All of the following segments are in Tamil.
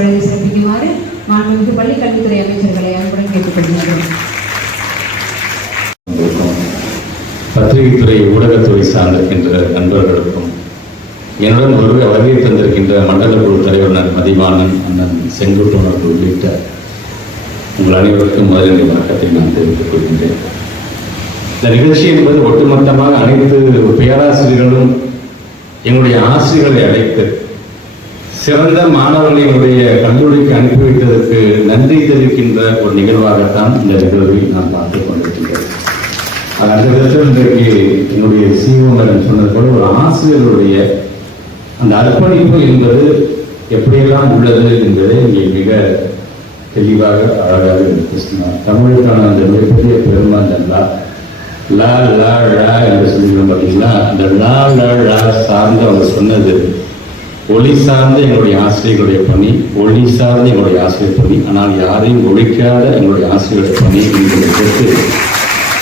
வழங்கி சிறப்பிக்குமாறு மாண்புமிகு பள்ளிக் கல்வித்துறை அமைச்சர்களை அன்புடன் கேட்டுக்கொள்கிறேன். பத்திரிகைத்துறை ஊடகத்துறை சார்ந்திருக்கின்ற நண்பர்களுக்கும் என்னுடன் ஒரு வருகை தந்திருக்கின்ற மண்டல குழு தலைவர் மதிவாணன் அண்ணன் செங்குட்டுணர் உள்ளிட்ட உங்கள் அனைவருக்கும் முதலில் வணக்கத்தை நான் தெரிவித்துக் கொள்கின்றேன். இந்த நிகழ்ச்சி என்பது ஒட்டுமொத்தமாக அனைத்து பேராசிரியர்களும் எங்களுடைய ஆசிரியர்களை அழைத்து சிறந்த மாணவர்களை என்னுடைய கல்லூரிக்கு அனுப்பி வைத்ததற்கு நன்றி தெரிவிக்கின்ற ஒரு நிகழ்வாகத்தான் இந்த நிகழ்வை நான் பார்த்துக் கொண்டிருக்கின்றேன். அந்த விதத்தில் இன்றைக்கு என்னுடைய சீவமரன் சொன்னது போல ஒரு ஆசிரியர்களுடைய அந்த அர்ப்பணிப்பு என்பது எப்படியெல்லாம் உள்ளது என்பதை இங்கே மிக தெளிவாக அழகாக எடுத்து சொன்னார். தமிழுக்கான அந்த மிகப்பெரிய பெருமை அந்த லா லா லா என்று சொல்லிக்கிறோம் பார்த்தீங்கன்னா, அந்த லா லா லா சார்ந்து அவங்க சொன்னது ஒளி சார்ந்த எங்களுடைய ஆசிரியர்களுடைய பணி, ஒளி சார்ந்த எங்களுடைய ஆசிரியர் பணி, ஆனால் யாரையும் ஒழிக்காத எங்களுடைய ஆசிரியருடைய பணி என்பதை பொறுத்து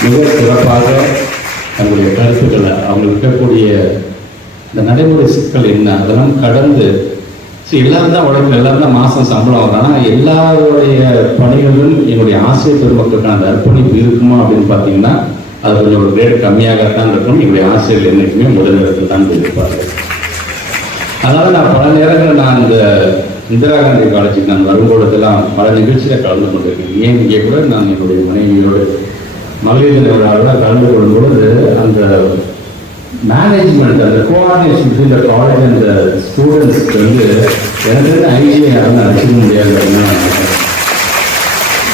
மிக சிறப்பாக தங்களுடைய கருத்துக்களை அவங்க இருக்கக்கூடிய இந்த நடைமுறை சிக்கல் என்ன அதெல்லாம் கடந்து எல்லாரும் தான் உழைக்கணும், எல்லாரும் தான் மாதம் சம்பளம் வரும். ஆனால் எல்லாருடைய பணிகளும் எங்களுடைய ஆசிரியர் பெருமக்களுக்கான அந்த அர்ப்பணிப்பு இருக்குமா அப்படின்னு பார்த்தீங்கன்னா அது கொஞ்சம் ஒரு கிரேட் கம்மியாகத்தான் இருக்கும். எங்களுடைய ஆசிரியர்கள் என்றைக்குமே முதலிடத்தில் தான் இருப்பார்கள். அதனால் நான் பல நேரங்களில் நான் இந்த இந்திரா காந்தி காலேஜுக்கு நான் வரும்போதெல்லாம் பல நிகழ்ச்சியில் கலந்து கொண்டிருக்கேன். ஏன் இங்கே கூட நான் என்னுடைய மனைவியோடு மகளிர் தின விழாவில் கலந்து கொள்ளும்பொழுது அந்த மேனேஜ்மெண்ட் அந்த coordination between the college and ஸ்டூடெண்ட்ஸ்க்கு எனக்கு ஐஜியை யாரும் அடிச்சிக்க முடியாது அப்படின்னு நான் நினைக்கிறேன்.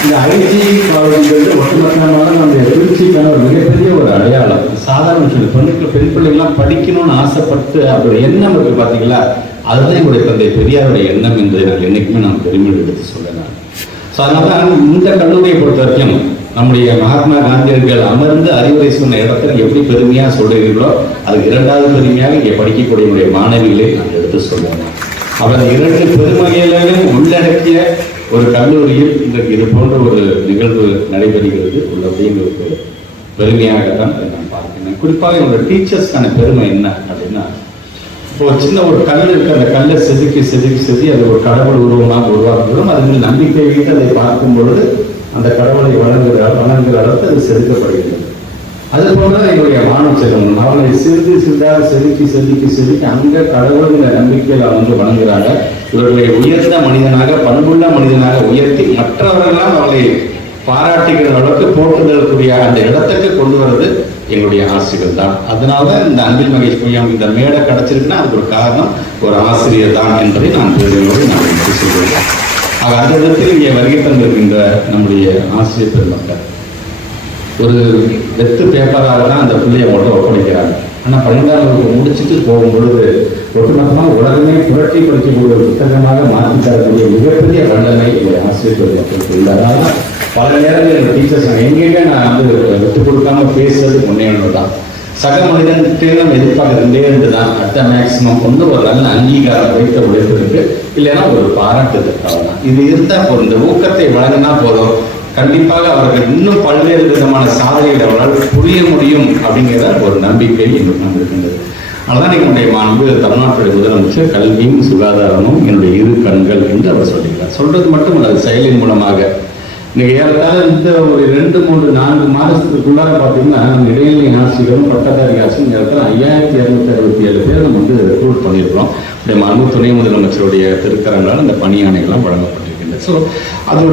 இந்த ஐஜி காலேஜ் ஒட்டுமொத்தமான நம்முடைய திருச்சிக்கான ஒரு மிகப்பெரிய ஒரு அடையாளம். சாதாரண விஷயம் பெண் பிள்ளைகள்லாம் படிக்கணும்னு ஆசைப்பட்டு அப்படி எண்ணம் இருக்கு பார்த்தீங்களா, அதுதான் என்னுடைய தந்தை பெரியாருடைய எண்ணம் என்பதை நான் என்றைக்குமே நான் பெருமையை எடுத்து சொல்லேன். ஸோ அதனால தான் இந்த கல்லூரியை பொறுத்த வரைக்கும் நம்முடைய மகாத்மா காந்தியடிகள் அமர்ந்து அறிவுரை சொன்ன இடத்துல எப்படி பெருமையாக சொல்கிறீர்களோ அதுக்கு இரண்டாவது பெருமையாக இங்கே படிக்கக்கூடிய என்னுடைய மாணவிகளை நான் எடுத்து சொல்லுவேன். அவர் இரண்டு பெருமைகளையும் உள்ளடக்கிய ஒரு கல்லூரியில் இன்றைக்கு இது போன்ற ஒரு நிகழ்வு நடைபெறுகிறது அப்படிங்கிறது பெருமையாகத்தான் நான் பார்க்கிறேன். குறிப்பாக என்னோட டீச்சர்ஸ்க்கான பெருமை என்ன அப்படின்னா, இப்போ சின்ன ஒரு கல் இருக்கு, அந்த கல்லை செதுக்கி அது ஒரு கடவுள் உருவமாக உருவாக்குகிறோம். அதில் நம்பிக்கை வைத்து அதை பார்க்கும் பொழுது அந்த கடவுளை வணங்குகிற அளவுக்கு அது செதுக்கப்படுகிறது. அது போலதான் என்னுடைய மாணவ செல்வம் அவர்களை சிறிதாக செதுக்கி அங்க கடவுளுங்கிற நம்பிக்கையில் அவங்க வணங்குறாங்க. இவர்களை உயர்ந்த மனிதனாக பண்புள்ள மனிதனாக உயர்த்தி மற்றவர்களெல்லாம் அவர்களை பாராட்டுகிற அளவுக்கு போட்டுதற்குரிய அந்த இடத்துக்கு கொண்டு வர்றது எங்களுடைய ஆசிரியர் தான். அதனால இந்த அன்பில் மகேஷ் பொய்யாம் இந்த மேடை கிடைச்சிருக்குன்னா அதுக்கு ஒரு காரணம் ஒரு ஆசிரியர் தான் என்பதை நான் பெருமையோடு நான் எடுத்து சொல்கிறேன். அந்த இடத்தில் இங்கே வருகை தந்திருக்கின்ற நம்முடைய ஆசிரியர் பெருமக்கள் ஒரு வெத்து பேப்பராக தான் அந்த பிள்ளையை மட்டும் ஒப்படைக்கிறாங்க. ஆனால் 12ஆம் வகுப்பு முடிச்சுட்டு போகும்பொழுது ஒட்டுமொத்தமாக உலகமே புரட்டி படிக்கக்கூடிய ஒரு புத்தகமாக மாற்றி தரக்கூடிய மிகப்பெரிய வல்லமை ஒரு ஆசிரியர் பெருமக்களுக்கு இல்லை. அதனால பல நேரங்கள் என்னோட டீச்சர்ஸ் எங்கேயுமே நான் விட்டு கொடுக்காம பேசுறது முன்னேறது தான். சக மனிதன்கிட்டே நம்ம எதிர்பார்க்க 2 தான் அடுத்த மேக்சிமம் ஒரு நல்ல அங்கீகாரம் வைத்த உழைப்பிற்கு, இல்லைன்னா ஒரு பாராட்டுதற்கு அவ்வளோதான். இது இருந்தால் போதும், இந்த ஊக்கத்தை வழங்கினா போதும், கண்டிப்பாக அவர்கள் இன்னும் பல்வேறு விதமான சாதனைகளை அவரால் புரிய முடியும் அப்படிங்கிற ஒரு நம்பிக்கை எங்களுக்கு இருக்கின்றது. அதனால்தான் எங்களுடைய மாண்பு தமிழ்நாட்டுடைய முதலமைச்சர் கல்வியும் சுகாதாரமும் என்னுடைய 2 கண்கள் என்று அவர் சொல்லியிருக்கார். சொல்றது மட்டும் அது செயலின் மூலமாக இன்னைக்கு ஏறத்தாழ இந்த ஒரு 2-3-4 மாதத்துக்குள்ளார பார்த்தீங்கன்னா நம்ம இடைநிலை ஆசிரியர்களும் பட்டதாரி ஆசிரியரும் ஏறத்தாழ 5267 பேர் நம்ம ரெக்ரூட் பண்ணியிருக்கிறோம். இந்த மாண்பு துணை முதலமைச்சருடைய திருக்கரங்களால் அந்த பணியாணைகள்லாம் வழங்கப்பட்டிருக்கின்றது. ஸோ அது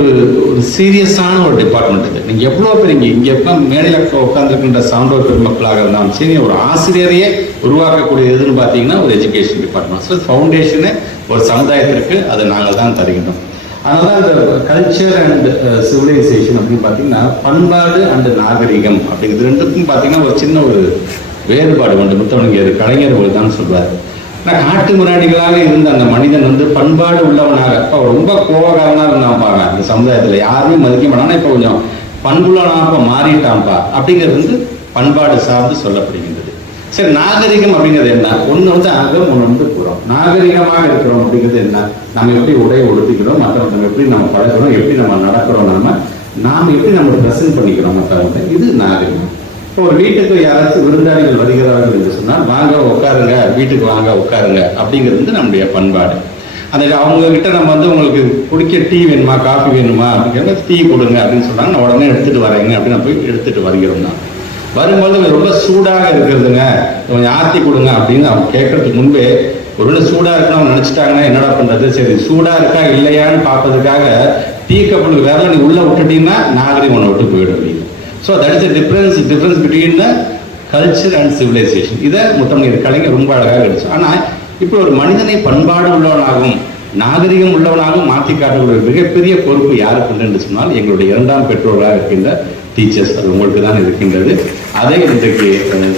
ஒரு சீரியஸான ஒரு டிபார்ட்மெண்ட். இது நீங்கள் எவ்வளோ பேர் இங்கே மேடையில் உட்காந்துருக்கின்ற சான்றோர் பெருமக்களாக இருந்தாலும் சரி, ஒரு ஆசிரியரையே உருவாக்கக்கூடிய எதுன்னு பார்த்தீங்கன்னா ஒரு எஜுகேஷன் டிபார்ட்மெண்ட். ஸோ ஃபவுண்டேஷனு ஒரு சமுதாயத்திற்கு அதை நாங்கள் தான் தருகின்றோம். அதனால அந்த கல்ச்சர் அண்ட் சிவிலைசேஷன் அப்படின்னு பார்த்தீங்கன்னா பண்பாடு அண்ட் நாகரிகம் அப்படிங்கிறது ரெண்டுக்கும் பார்த்தீங்கன்னா ஒரு சின்ன ஒரு வேறுபாடு உண்டு. முத்தமிழர் கலைஞர்கள் தான் சொல்வார். ஆனால் காட்டு முன்னாடிகளாக இருந்த அந்த மனிதன் பண்பாடு உள்ளவனாக இப்போ ரொம்ப கோபக்காரனாக இருந்தான் பாருங்க, அந்த சமுதாயத்தில் யாருமே மதிக்க மாட்டானா இப்போ கொஞ்சம் பண்புள்ளவனாக இப்போ மாறிட்டான்ப்பா அப்படிங்கிறது பண்பாடு சார்ந்து சொல்லப்படுகின்றது. சரி, நாகரிகம் அப்படிங்கிறது என்ன? ஒன்று அகம், ஒன்று புறம். நாகரிகமாக இருக்கிறோம் அப்படிங்கிறது என்ன? நம்ம எப்படி உடை உடுத்திக்கிறோம், மற்றவங்க எப்படி நம்ம பழகிறோம், எப்படி நம்ம நடக்கிறோம், நாம் எப்படி நம்ம ப்ரெசென்ட் பண்ணிக்கிறோம் மற்றவங்க, இது நாகரிகம். இப்போ ஒரு வீட்டுக்கு யாராச்சும் விருந்தாளிகள் வருகிறார்கள் என்று சொன்னால் வாங்க உட்காருங்க, வீட்டுக்கு வாங்க உட்காருங்க அப்படிங்கிறது நம்முடைய பண்பாடு. அந்த அவங்க கிட்ட நம்ம வந்து உங்களுக்கு குடிக்க டீ வேணுமா காஃபி வேணுமா அப்படிங்கிற டீ கொடுங்க அப்படின்னு சொல்றாங்க. நான் உடனே எடுத்துட்டு வரேங்க அப்படின்னு நான் போய் எடுத்துட்டு வருகிறோம் தான். வரும்போது ரொம்ப சூடாக இருக்கிறதுங்க, கொஞ்சம் ஆர்த்தி கொடுங்க அப்படின்னு அவங்க கேட்கறதுக்கு முன்பே ஒருவேளை சூடா இருக்குன்னு அவங்க நினைச்சிட்டாங்கன்னா என்னடா பண்றது, சரி சூடா இருக்கா இல்லையான்னு பார்ப்பதுக்காக டீ கப்புக்கு வேற நீ உள்ள விட்டுட்டீங்கன்னா நாகரிகம் ஒன்று விட்டு போயிடும் அப்படின்னு. So that is difference between the culture and civilisation. இதை முத்தமிழ் கலைஞர் ரொம்ப அழகாக இருந்துச்சு. ஆனால் இப்போ ஒரு மனிதனை பண்பாடு உள்ளவனாகவும் நாகரிகம் உள்ளவனாகவும் மாற்றி காட்டக்கூடிய மிகப்பெரிய பொறுப்பு யாருக்கு என்று சொன்னால் எங்களுடைய இரண்டாம் பெற்றோர்களாக இருக்கின்ற டீச்சர்ஸ். அது உங்களுக்கு தான் இருக்கின்றது. அதை இன்றைக்கு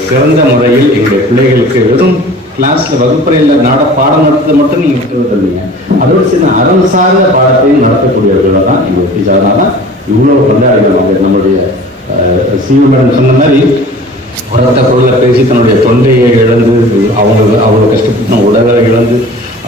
சிறந்த முறையில் எங்களுடைய பிள்ளைகளுக்கு வெறும் கிளாஸ்ல வகுப்பறையில் பாடம் நடத்துறது மட்டும் நீங்க விட்டுவதில்லைங்க, அதோடு சின்ன அறம் சார்ந்த பாடத்தையும் நடத்தக்கூடியவர்கள் தான் எங்களுடைய டீச்சர். அதனால தான் இவ்வளவு கொண்டாடிகள் நம்மளுடைய சிவமேடம் சொன்ன மாதிரி உரத்த பொருளை பேசி தன்னுடைய தொண்டையை இழந்து அவ்வளோ கஷ்டப்பட்டு உடலை இழந்து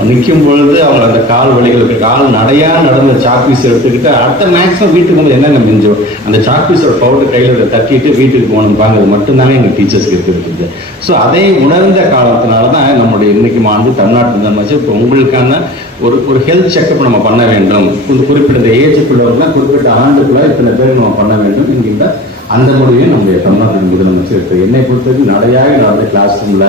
நிற்கும் பொழுது அவங்க அந்த கால் வலிகளுக்கு கால் நடையா நடந்த சாக்பீஸ் எடுத்துக்கிட்டு அடுத்த மேக்ஸிமம் வீட்டுக்கு வந்து என்னங்க மிஞ்சோம் அந்த சாக்பீஸோட பவுடர் கையில் தட்டிட்டு வீட்டுக்கு போகணும்பாங்க. அது மட்டும்தானே எங்கள் டீச்சர்ஸ்க்கு இருக்கிறது. ஸோ அதை உணர்ந்த காலத்தினால தான் நம்முடைய இன்னைக்கு ஆண்டு தமிழ்நாட்டு இருந்தாச்சு இப்போ உங்களுக்கான ஒரு ஹெல்த் செக்அப் நம்ம பண்ண வேண்டும். குறிப்பிட்ட ஏஜுக்குள்ளவர்களா குறிப்பிட்ட ஆண்டுக்குள்ள இத்தனை பேர் நம்ம பண்ண வேண்டும் என்கின்ற அந்த முடிவையும் நம்முடைய தமிழ்நாட்டின் முதலமைச்சர் இருக்கு. என்னை பொறுத்தவரைக்கும் நடையாக நடந்த கிளாஸ் ரூம்ல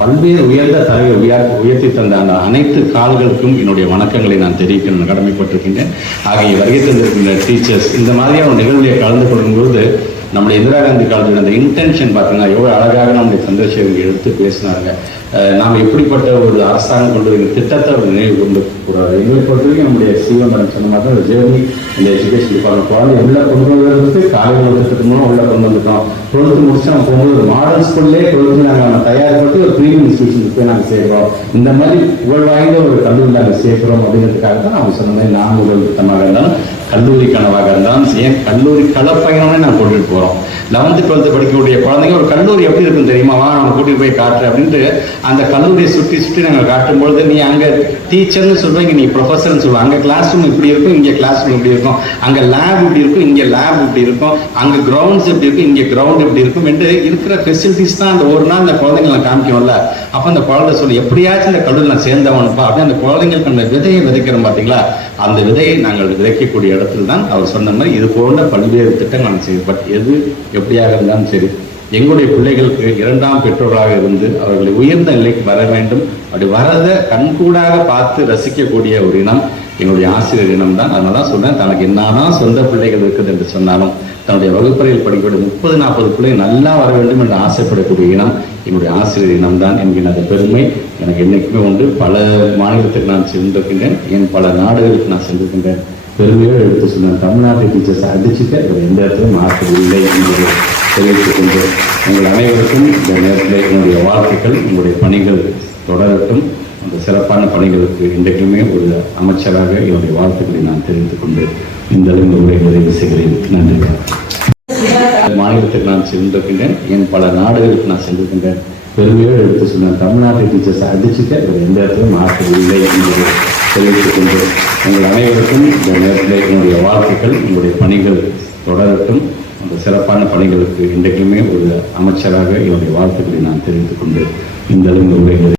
பல்வேறு உயர்ந்த தலைவர் உயர்த்தி தந்த அந்த அனைத்து கால்களுக்கும் என்னுடைய வணக்கங்களை நான் தெரிவிக்க கடமைப்பட்டிருக்கின்றேன். ஆகிய வருகை தந்திருக்கின்ற டீச்சர்ஸ் இந்த மாதிரியான நிகழ்வுகளை கலந்து கொள்ளும்போது நம்முடைய இந்திரா காந்தி காலத்தில் அந்த இன்டென்ஷன் பார்த்தீங்கன்னா எவ்வளோ அழகாக நம்முடைய சந்திரசேகர் எடுத்து பேசினாங்க. நாம் எப்படிப்பட்ட ஒரு அரசாங்கம் கொண்டு இந்த திட்டத்தை ஒரு நினைவு கொண்டு கூடாது. எங்களை பொறுத்தவரைக்கும் நம்முடைய சிவம் மேடம் சொன்ன மாதிரி ஒரு ஜேர்னி இந்த எஜுகேஷன் டிபார்ட்மெண்ட் குழந்தை உள்ள கொண்டு வருவதற்கு காலையில் திட்டத்துக்கு மூலம் உள்ள கொண்டு வந்துட்டோம். 12th முடிச்சு நம்ம போகும்போது ஒரு மாடல் ஸ்கூல்லே 12th நாங்கள் தயாரிப்பட்டு ஒரு ப்ரீமியம் இன்ஸ்டியூஷனுக்கு போய் நாங்கள் சேர்க்கிறோம். இந்த மாதிரி புகழ் வாய்ந்த ஒரு கல்லூரி நாங்கள் சேர்க்கிறோம் அப்படிங்கிறதுக்காக தான் அவங்க சொன்ன மாதிரி நான் முதல் திட்டமாக இருந்தாலும் கல்லூரி கனவாக இருந்தாலும் ஏன் கல்லூரி களப்பயணமே நான் கூட்டிட்டு போறோம். 11th 12th படிக்கக்கூடிய குழந்தைங்க ஒரு கல்லூரி எப்படி இருக்கும் தெரியுமா, வா நம்ம கூட்டிட்டு போய் காட்டுறேன் அப்படின்ட்டு அந்த கல்லூரியை சுற்றி நாங்கள் காட்டும்பொழுது நீ அங்கே டீச்சர்னு சொல்லுவீங்க, நீ ப்ரொஃபஸர்னு சொல்லுவாங்க. அங்கே கிளாஸ் ரூம் இப்படி இருக்கும், இங்கே கிளாஸ் ரூம் இப்படி இருக்கும், அங்கே லேப் இப்படி இருக்கும், இங்கே லேப் இப்படி இருக்கும், அங்கே கிரவுண்ட்ஸ் இப்படி இருக்கும், இங்கே கிரவுண்ட் இப்படி இருக்கும் என்று இருக்கிற ஃபெசிலிட்டிஸ் தான் அந்த ஒரு நாள் அந்த குழந்தைங்க நான் காமிக்கணும்ல. அப்போ அந்த குழந்தை சொல்லி எப்படியாச்சும் இந்த கல்லூரி நான் சேர்ந்தவனுப்பா அப்படின்னு அந்த குழந்தைங்களுக்கு அந்த விதையை விதைக்கிறோம் பார்த்தீங்களா, அந்த விதையை நாங்கள் விதைக்கக்கூடிய இடத்துல தான் அவர் சொன்ன மாதிரி இது போன்ற பல்வேறு திட்டங்கள் நான் செய்வோம். பட் எது எப்படியாக இருந்தாலும் சரி எங்களுடைய பிள்ளைகளுக்கு இரண்டாம் பெற்றோராக இருந்து அவர்களை உயர்ந்த நிலைக்கு வர வேண்டும். அப்படி வரத கண்கூடாக பார்த்து ரசிக்கக்கூடிய ஒரு இனம் எங்களுடைய ஆசிரியர் இனம் தான். அதனால தான் சொல்றேன், தனக்கு என்னதான் சொந்த பிள்ளைகள் இருக்குது என்று சொன்னாலும் தன்னுடைய வகுப்பறையில் படிக்கக்கூடிய 30-40 பிள்ளைகள் நல்லா வர வேண்டும் என்று ஆசைப்படக்கூடிய இனம் என்னுடைய ஆசிரியர் இனம் தான் என்கிற அந்த பெருமை எனக்கு என்னைக்குமே உண்டு. பல மாநிலத்துக்கு நான் சென்றிருக்கின்றேன், என் பல நாடுகளுக்கு நான் சென்றிருக்கின்றேன். பெருமையோடு எடுத்து சொன்னேன், தமிழ்நாட்டு டீச்சர்ஸ் அடிச்சுக்க எந்த இடத்துலையும் மாற்றம் இல்லை என்பதை தெரிவித்துக் கொண்டு உங்கள் அனைவருக்கும் இந்த நேரத்தில் என்னுடைய வாழ்த்துக்கள். உங்களுடைய பணிகள் தொடரட்டும். அந்த சிறப்பான பணிகளுக்கு இன்றைக்குமே ஒரு அமைச்சராக என்னுடைய வாழ்த்துக்களை நான் தெரிவித்துக் கொண்டு இந்த உரை நிறைவு செய்கிறேன். நன்றி. மாநிலத்துக்கு நான் சென்றிருக்கின்றேன், என் பல நாடுகளுக்கு நான் சென்றிருக்கின்றேன். பெருமையோடு எடுத்து சொன்னேன், தமிழ்நாட்டு டீச்சர்ஸ் அடிச்சுக்க எந்த இடத்துலையும் மாற்றம் இல்லை என்பதை தெரிவித்துக் கொண்டு உங்கள் அனைவருக்கும் இந்த நேரத்தில் என்னுடைய வாழ்த்துக்கள். உங்களுடைய பணிகள் தொடரட்டும். அந்த சிறப்பான பணிகளுக்கு இன்றைக்குமே ஒரு அமைச்சராக என்னுடைய வாழ்த்துக்களை நான் தெரிவித்துக் கொண்டு இந்த உரை